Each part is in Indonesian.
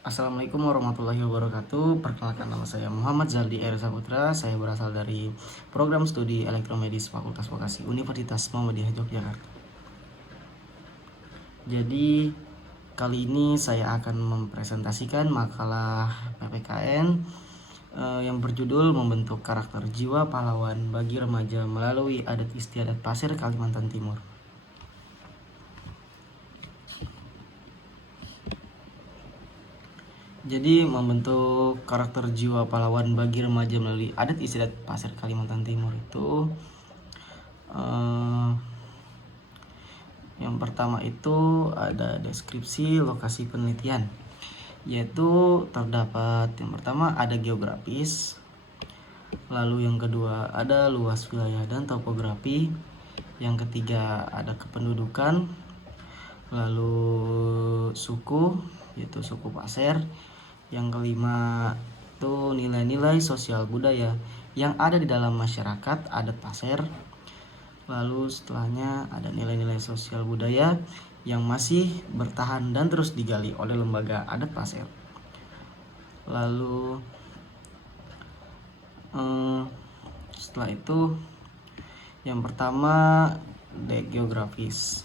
Assalamualaikum warahmatullahi wabarakatuh. Perkenalkan, nama saya Muhammad Zaldi R. Saputra. Saya berasal dari program studi elektromedis Fakultas Vokasi Universitas Muhammadiyah Yogyakarta. Jadi kali ini saya akan mempresentasikan makalah PPKN yang berjudul Membentuk Karakter Jiwa Pahlawan Bagi Remaja Melalui Adat Istiadat Pasir, Kalimantan Timur. Jadi membentuk karakter jiwa pahlawan bagi remaja melalui adat istiadat Pasir, Kalimantan Timur itu yang pertama itu ada deskripsi lokasi penelitian, yaitu terdapat yang pertama ada geografis, lalu yang kedua ada luas wilayah dan topografi, yang ketiga ada kependudukan, lalu suku yaitu suku Pasir, yang kelima itu nilai-nilai sosial budaya yang ada di dalam masyarakat adat Pasir. Lalu setelahnya ada nilai-nilai sosial budaya yang masih bertahan dan terus digali oleh lembaga adat Pasir. Lalu setelah itu yang pertama geografis.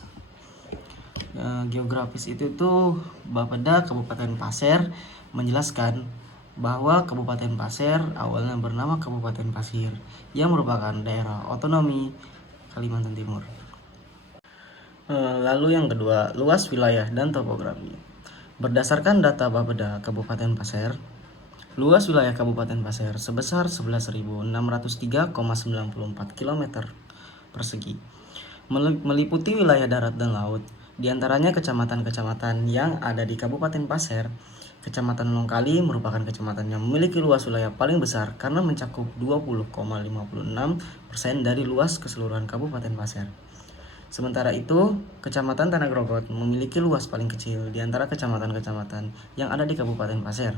Geografis itu tuh Bapeda Kabupaten Pasir menjelaskan bahwa Kabupaten Pasir awalnya bernama Kabupaten Pasir yang merupakan daerah otonomi Kalimantan Timur. Lalu yang kedua, luas wilayah dan topografi. Berdasarkan data Bapeda Kabupaten Pasir, luas wilayah Kabupaten Pasir sebesar 11.603,94 km persegi, meliputi wilayah darat dan laut. Di antaranya kecamatan-kecamatan yang ada di Kabupaten Pasir, Kecamatan Longkali merupakan kecamatan yang memiliki luas wilayah paling besar karena mencakup 20,56% dari luas keseluruhan Kabupaten Pasir. Sementara itu, Kecamatan Tanah Grogot memiliki luas paling kecil di antara kecamatan-kecamatan yang ada di Kabupaten Pasir.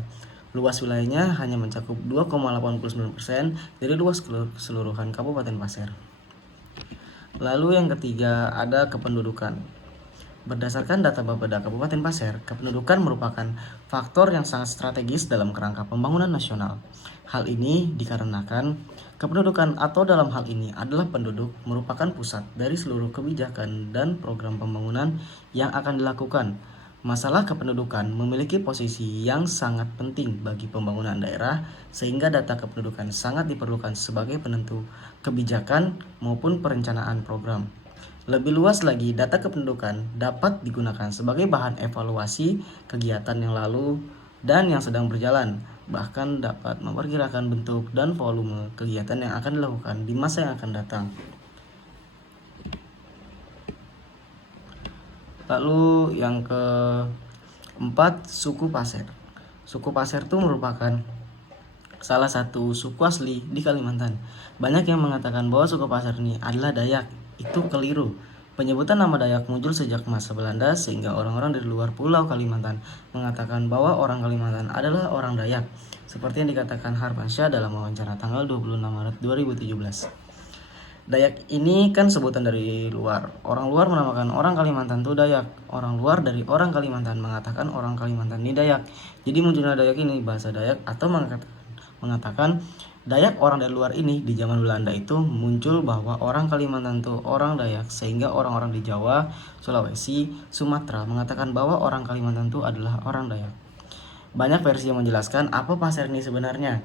Luas wilayahnya hanya mencakup 2,89% dari luas keseluruhan Kabupaten Pasir. Lalu yang ketiga ada kependudukan. Berdasarkan data Bapeda Kabupaten Pasir, kependudukan merupakan faktor yang sangat strategis dalam kerangka pembangunan nasional. Hal ini dikarenakan kependudukan atau dalam hal ini adalah penduduk merupakan pusat dari seluruh kebijakan dan program pembangunan yang akan dilakukan. Masalah kependudukan memiliki posisi yang sangat penting bagi pembangunan daerah, sehingga data kependudukan sangat diperlukan sebagai penentu kebijakan maupun perencanaan program. Lebih luas lagi, data kependudukan dapat digunakan sebagai bahan evaluasi kegiatan yang lalu dan yang sedang berjalan, bahkan dapat memperkirakan bentuk dan volume kegiatan yang akan dilakukan di masa yang akan datang. Lalu yang keempat, suku Pasir. Suku Pasir itu merupakan salah satu suku asli di Kalimantan. Banyak yang mengatakan bahwa suku Pasir ini adalah Dayak. Itu keliru. Penyebutan nama Dayak muncul sejak masa Belanda, sehingga orang-orang dari luar pulau Kalimantan mengatakan bahwa orang Kalimantan adalah orang Dayak, seperti yang dikatakan Harmansyah dalam wawancara tanggal 26 Maret 2017. Dayak ini kan sebutan dari luar. Orang luar menamakan orang Kalimantan itu Dayak. Orang luar dari orang Kalimantan mengatakan orang Kalimantan ini Dayak. Jadi munculnya Dayak ini bahasa Dayak, atau mengatakan Dayak orang dari luar ini di zaman Belanda itu muncul bahwa orang Kalimantan itu orang Dayak, sehingga orang-orang di Jawa, Sulawesi, Sumatera mengatakan bahwa orang Kalimantan itu adalah orang Dayak. Banyak versi yang menjelaskan apa Pasir ini sebenarnya.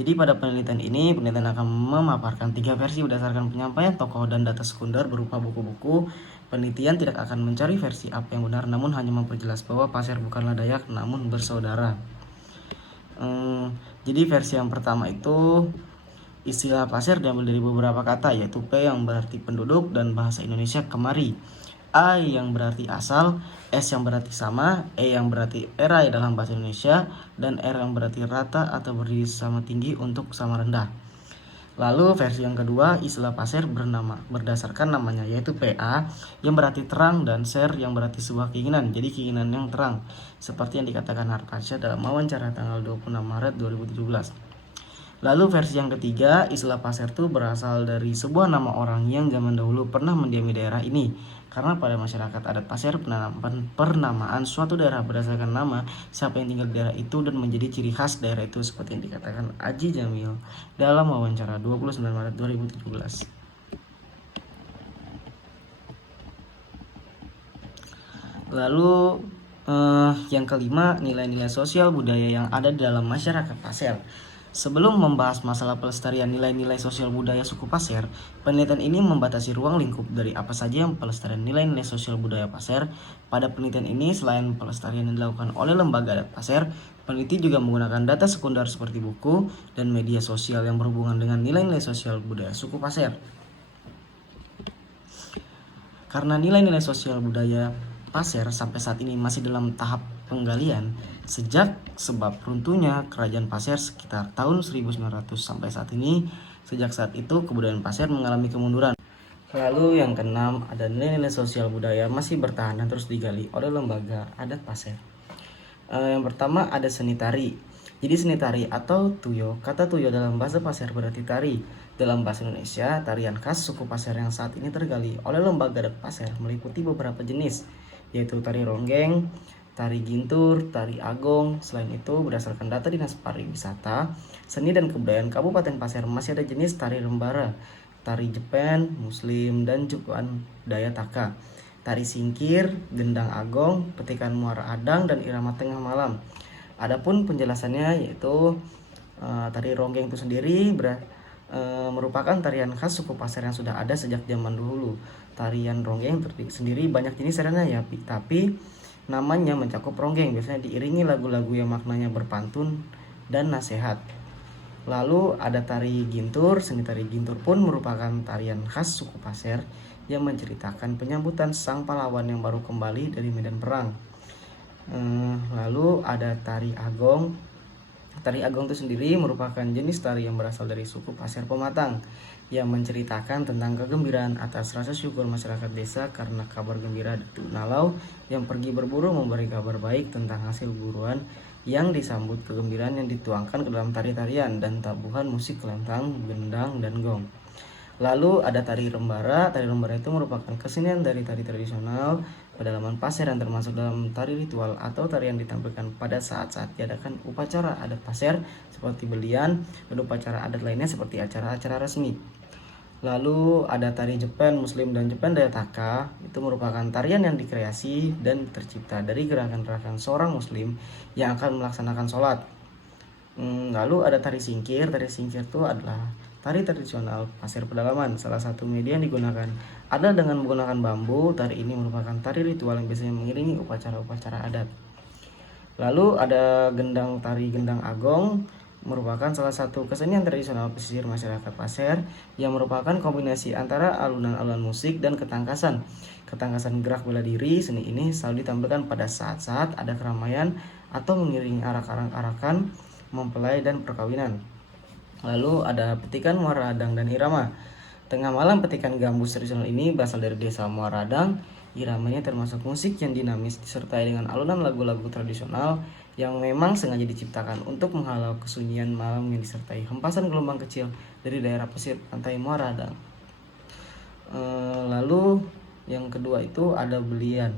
Jadi pada penelitian ini, penelitian akan memaparkan 3 versi berdasarkan penyampaian tokoh dan data sekunder berupa buku-buku. Penelitian tidak akan mencari versi apa yang benar, namun hanya memperjelas bahwa Pasir bukanlah Dayak namun bersaudara. Jadi versi yang pertama itu istilah Pasir diambil dari beberapa kata, yaitu P yang berarti penduduk dan bahasa Indonesia kemari, A yang berarti asal, S yang berarti sama, E yang berarti era dalam bahasa Indonesia, dan R yang berarti rata atau berdiri sama tinggi untuk sama rendah. Lalu versi yang kedua, istilah Pasir berdasarkan namanya, yaitu PA yang berarti terang dan SER yang berarti sebuah keinginan, jadi keinginan yang terang, seperti yang dikatakan Harmansyah dalam wawancara tanggal 26 Maret 2017. Lalu versi yang ketiga, istilah pasir itu berasal dari sebuah nama orang yang zaman dahulu pernah mendiami daerah ini. Karena pada masyarakat adat pasir, pernamaan suatu daerah berdasarkan nama siapa yang tinggal di daerah itu dan menjadi ciri khas daerah itu, seperti yang dikatakan Aji Jamil dalam wawancara 29 Maret 2017. Lalu yang kelima, nilai-nilai sosial budaya yang ada di dalam masyarakat pasir. Sebelum membahas masalah pelestarian nilai-nilai sosial budaya suku Pasir, penelitian ini membatasi ruang lingkup dari apa saja yang pelestarian nilai-nilai sosial budaya Pasir. Pada penelitian ini, selain pelestarian yang dilakukan oleh lembaga adat Pasir, peneliti juga menggunakan data sekunder seperti buku dan media sosial yang berhubungan dengan nilai-nilai sosial budaya suku Pasir. Karena nilai-nilai sosial budaya Pasir sampai saat ini masih dalam tahap penggalian, sejak sebab runtuhnya kerajaan Pasir sekitar tahun 1900 sampai saat ini. Sejak saat itu kebudayaan Pasir mengalami kemunduran. Lalu yang keenam, ada nilai-nilai sosial budaya masih bertahan dan terus digali oleh lembaga adat Pasir. Yang pertama ada seni tari. Jadi seni tari atau tuyo, kata tuyo dalam bahasa Pasir berarti tari. Dalam bahasa Indonesia, tarian khas suku Pasir yang saat ini tergali oleh lembaga adat Pasir meliputi beberapa jenis, yaitu tari ronggeng, tari gintur, tari agong. Selain itu, berdasarkan data Dinas Pariwisata, Seni dan Kebudayaan Kabupaten Pasir masih ada jenis tari rembara, tari Jepen, Muslim, dan Jukuan Daya Taka, tari singkir, gendang agong, petikan muara adang, dan irama tengah malam. Adapun penjelasannya yaitu tari ronggeng itu sendiri merupakan tarian khas suku Pasir yang sudah ada sejak zaman dahulu. Tarian ronggeng sendiri banyak jenis caranya ya, tapi namanya mencakup ronggeng, biasanya diiringi lagu-lagu yang maknanya berpantun dan nasihat. Lalu ada tari gintur. Seni tari gintur pun merupakan tarian khas suku Pasir yang menceritakan penyambutan sang pahlawan yang baru kembali dari medan perang. Lalu ada tari agong. Tari agong itu sendiri merupakan jenis tari yang berasal dari suku Pasir Pematang yang menceritakan tentang kegembiraan atas rasa syukur masyarakat desa karena kabar gembira Datu Nalau yang pergi berburu memberi kabar baik tentang hasil buruan, yang disambut kegembiraan yang dituangkan ke dalam tari-tarian dan tabuhan musik kelentang, gendang, dan gong. Lalu ada tari rembara. Tari rembara itu merupakan kesenian dari tari tradisional pedalaman Pasir yang termasuk dalam tari ritual atau tari yang ditampilkan pada saat-saat diadakan upacara adat Pasir seperti belian dan upacara adat lainnya seperti acara-acara resmi. Lalu ada tari Jepen, Muslim, dan Jepen Daya Taka. Itu merupakan tarian yang dikreasi dan tercipta dari gerakan-gerakan seorang Muslim yang akan melaksanakan sholat. Lalu ada tari singkir. Tari singkir itu adalah tari tradisional Pasir pedalaman. Salah satu media yang digunakan adalah dengan menggunakan bambu. Tari ini merupakan tari ritual yang biasanya mengiringi upacara-upacara adat. Lalu ada gendang. Tari gendang agong merupakan salah satu kesenian tradisional pesisir masyarakat Pasir yang merupakan kombinasi antara alunan-alunan musik dan ketangkasan. Ketangkasan gerak bela diri. Seni ini selalu ditampilkan pada saat-saat ada keramaian atau mengiringi arak-arakan mempelai dan perkawinan. Lalu ada petikan muara adang dan irama. Tengah malam petikan gambus tradisional ini berasal dari desa Muara Adang. Iramanya termasuk musik yang dinamis disertai dengan alunan lagu-lagu tradisional yang memang sengaja diciptakan untuk menghalau kesunyian malam yang disertai hempasan gelombang kecil dari daerah pesisir pantai Muara Adang. Lalu yang kedua itu ada belian.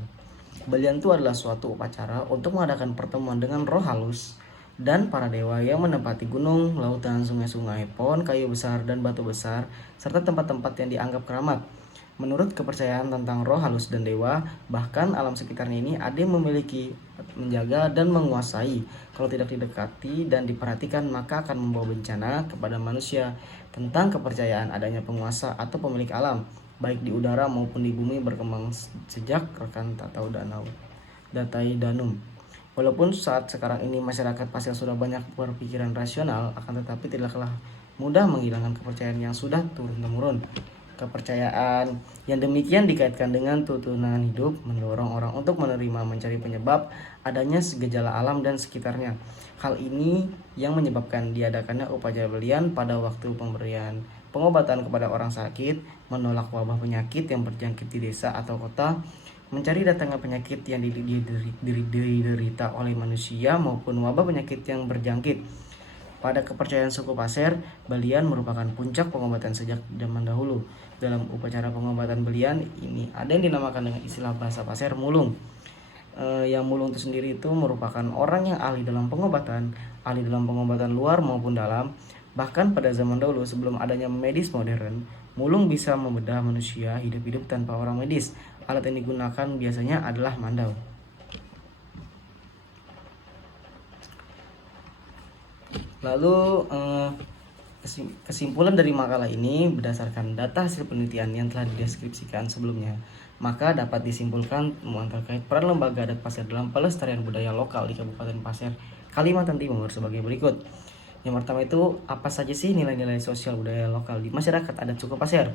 Belian itu adalah suatu upacara untuk mengadakan pertemuan dengan roh halus dan para dewa yang menempati gunung, lautan, sungai-sungai, pohon kayu besar dan batu besar, serta tempat-tempat yang dianggap keramat. Menurut kepercayaan tentang roh halus dan dewa, bahkan alam sekitarnya ini ada yang memiliki, menjaga, dan menguasai. Kalau tidak didekati dan diperhatikan, maka akan membawa bencana kepada manusia. Tentang kepercayaan adanya penguasa atau pemilik alam, baik di udara maupun di bumi, berkembang sejak rekan Tatau Danau, Datai Danum. Walaupun saat sekarang ini masyarakat Pasir sudah banyak berpikiran rasional, akan tetapi tidaklah mudah menghilangkan kepercayaan yang sudah turun-temurun. Kepercayaan yang demikian dikaitkan dengan tuntunan hidup, mendorong orang untuk menerima mencari penyebab adanya gejala alam dan sekitarnya. Hal ini yang menyebabkan diadakannya upacara belian pada waktu pemberian pengobatan kepada orang sakit, menolak wabah penyakit yang berjangkit di desa atau kota, mencari datangnya penyakit yang diderita oleh manusia maupun wabah penyakit yang berjangkit. Pada kepercayaan suku Pasir, belian merupakan puncak pengobatan sejak zaman dahulu. Dalam upacara pengobatan belian ini ada yang dinamakan dengan istilah bahasa Pasir mulung. Yang mulung itu sendiri itu merupakan orang yang ahli dalam pengobatan luar maupun dalam. Bahkan pada zaman dahulu sebelum adanya medis modern, mulung bisa membedah manusia hidup-hidup tanpa orang medis. Alat yang digunakan biasanya adalah mandau. Lalu kesimpulan dari makalah ini berdasarkan data hasil penelitian yang telah dideskripsikan sebelumnya, maka dapat disimpulkan temuan terkait peran lembaga adat Pasir dalam pelestarian budaya lokal di Kabupaten Pasir, Kalimantan Timur sebagai berikut. Yang pertama itu, apa saja sih nilai-nilai sosial budaya lokal di masyarakat adat suku Pasir?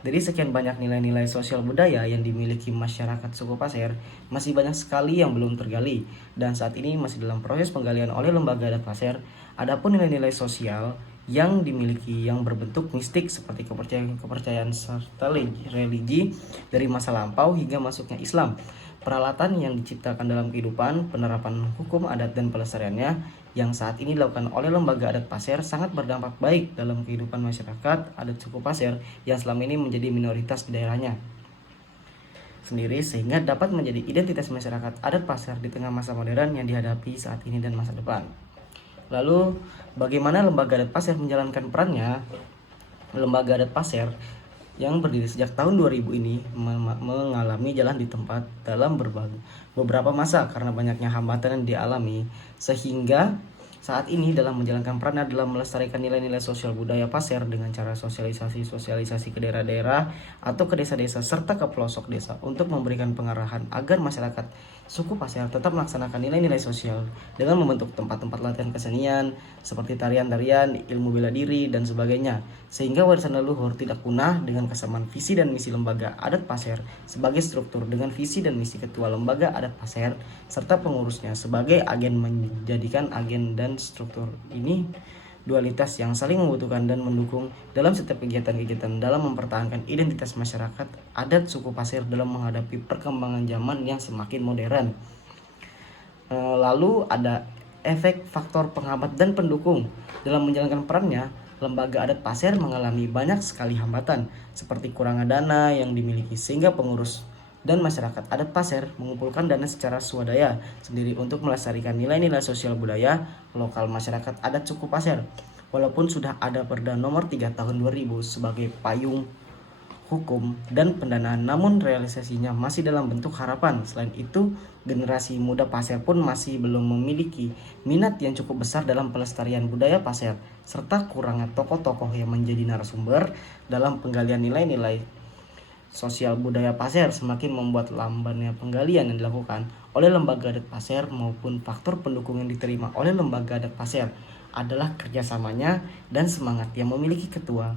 Dari sekian banyak nilai-nilai sosial budaya yang dimiliki masyarakat suku Pasir, masih banyak sekali yang belum tergali dan saat ini masih dalam proses penggalian oleh lembaga adat Pasir. Adapun nilai-nilai sosial yang dimiliki yang berbentuk mistik seperti kepercayaan serta religi dari masa lampau hingga masuknya Islam, peralatan yang diciptakan dalam kehidupan, penerapan hukum adat dan pelestariannya yang saat ini dilakukan oleh lembaga adat Pasir sangat berdampak baik dalam kehidupan masyarakat adat suku Pasir yang selama ini menjadi minoritas di daerahnya sendiri, sehingga dapat menjadi identitas masyarakat adat Pasir di tengah masa modern yang dihadapi saat ini dan masa depan. Lalu, bagaimana lembaga adat Pasir menjalankan perannya? Lembaga adat Pasir yang berdiri sejak tahun 2000 ini mengalami jalan di tempat dalam beberapa masa karena banyaknya hambatan yang dialami, sehingga saat ini dalam menjalankan perannya dalam melestarikan nilai-nilai sosial budaya Pasir dengan cara sosialisasi ke daerah-daerah atau ke desa-desa serta ke pelosok desa untuk memberikan pengarahan agar masyarakat suku Pasir tetap melaksanakan nilai-nilai sosial dengan membentuk tempat-tempat latihan kesenian seperti tarian-tarian, ilmu bela diri, dan sebagainya, sehingga warisan leluhur tidak punah dengan kesamaan visi dan misi lembaga adat Pasir sebagai struktur dengan visi dan misi ketua lembaga adat Pasir serta pengurusnya sebagai agen, menjadikan agen dan struktur ini dualitas yang saling membutuhkan dan mendukung dalam setiap kegiatan-kegiatan dalam mempertahankan identitas masyarakat adat suku Pasir dalam menghadapi perkembangan zaman yang semakin modern. Lalu ada efek faktor penghambat dan pendukung. Dalam menjalankan perannya, lembaga adat Pasir mengalami banyak sekali hambatan seperti kurangnya dana yang dimiliki sehingga pengurus dan masyarakat adat Pasir mengumpulkan dana secara swadaya sendiri untuk melestarikan nilai-nilai sosial budaya lokal masyarakat adat suku Pasir. Walaupun sudah ada Perda Nomor 3 Tahun 2000 sebagai payung hukum dan pendanaan, namun realisasinya masih dalam bentuk harapan. Selain itu, generasi muda Pasir pun masih belum memiliki minat yang cukup besar dalam pelestarian budaya Pasir, serta kurangnya tokoh-tokoh yang menjadi narasumber dalam penggalian nilai-nilai sosial budaya Pasir semakin membuat lambannya penggalian yang dilakukan oleh lembaga adat Pasir maupun faktor pendukung yang diterima oleh lembaga adat Pasir adalah kerjasamanya dan semangat yang memiliki ketua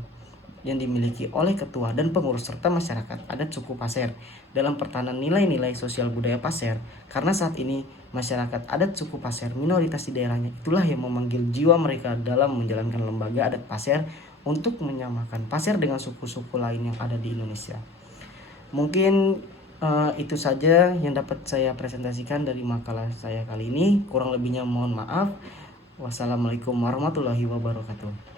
yang dimiliki oleh ketua dan pengurus serta masyarakat adat suku Pasir dalam pertahanan nilai-nilai sosial budaya Pasir, karena saat ini masyarakat adat suku Pasir minoritas di daerahnya itulah yang memanggil jiwa mereka dalam menjalankan lembaga adat Pasir untuk menyamakan Pasir dengan suku-suku lain yang ada di Indonesia. Mungkin itu saja yang dapat saya presentasikan dari makalah saya kali ini. Kurang lebihnya mohon maaf. Wassalamualaikum warahmatullahi wabarakatuh.